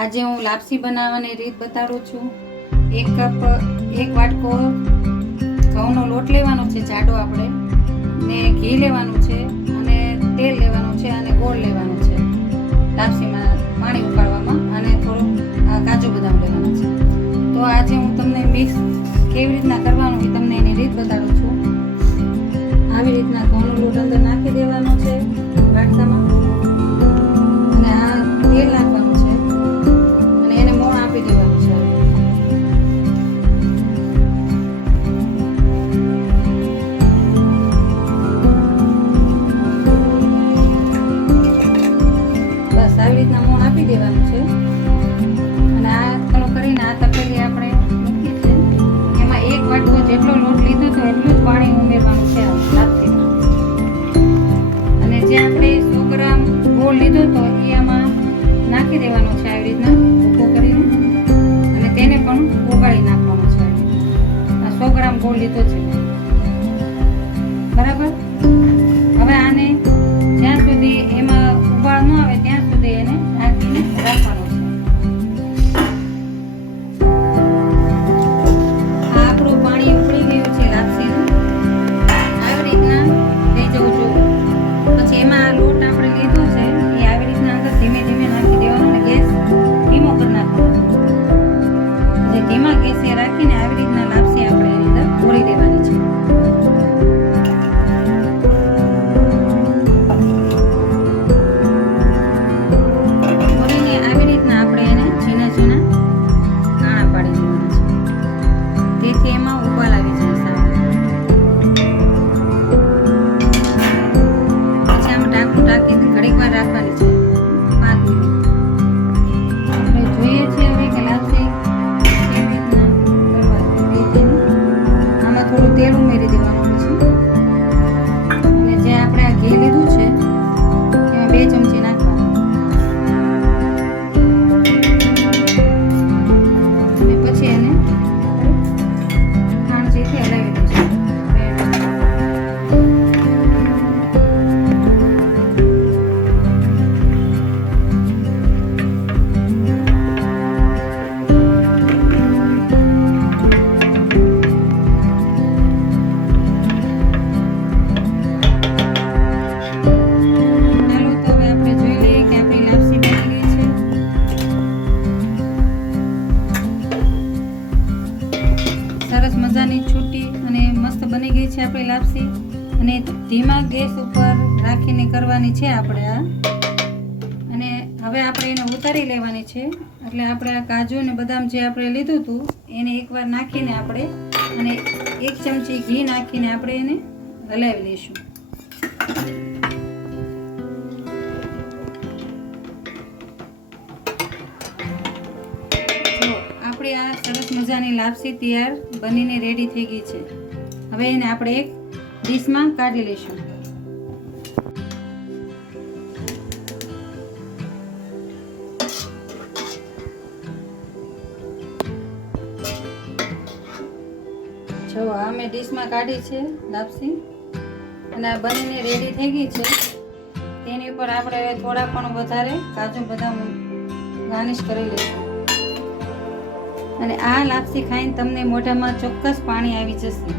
આજે હું લાપસી બનાવવાની રીત બતાડું છું. એક કપ, એક વાટકો ઘઉંનો લોટ લેવાનો છે, જાડો આપણે. ને ઘી લેવાનું છે અને તેલ લેવાનું છે અને ગોળ લેવાનું છે. લાપસીમાં પાણી ઉકાળવામાં અને થોડું કાજુ બદામ લેવાના છે. તો આજે હું તમને મિક્સ કેવી રીતના કરવાનું એ તમને એની રીત બતાડું છું. આવી રીતના ઘઉંનો લોટ અંદર નાખી દેવાનો છે વાટકામાં. અને આ તેલ જેટલો લોટ લીધો છે એટલું જ પાણી ઉમેરવાનું છે અને જે આપણે સો ગ્રામ ગોળ લીધો તો એ આમાં નાખી દેવાનો છે આવી રીતના ભૂકો કરીને. અને તેને પણ ઓગાળી નાખવાનો છે. આ સો ગ્રામ ગોળ લીધો છે. ધીમા ગેસે રાખીને આવી રીતના ઉમેરી દેવાનું. સરસ મજાની છૂટી અને મસ્ત બની ગઈ છે આપણી લાપસી. અને ધીમા ગેસ ઉપર રાખીને કરવાની છે આપણે આ. અને હવે આપણે એને ઉતારી લેવાની છે. એટલે આપણે આ કાજુ અને બદામ જે આપણે લીધું હતું, એને એકવાર નાખીને આપણે અને એક ચમચી ઘી નાખીને આપણે એને હલાવી લઈશું. આપણી આ સરસ મજાની લાપસી તૈયાર બનીને રેડી થઈ ગઈ છે. હવે એને આપણે એક ડીશમાં કાઢી લઈશું. જો, આ મેં ડીશમાં કાઢી છે લાપસી. અને આ બનીને રેડી થઈ ગઈ છે. તેની ઉપર આપણે થોડા પણ વધારે કાજુ બદામ ગાર્નિશ કરી લઈશું. અને આ લાપસી ખાઈને તમને મોઢામાં ચોક્કસ પાણી આવી જશે.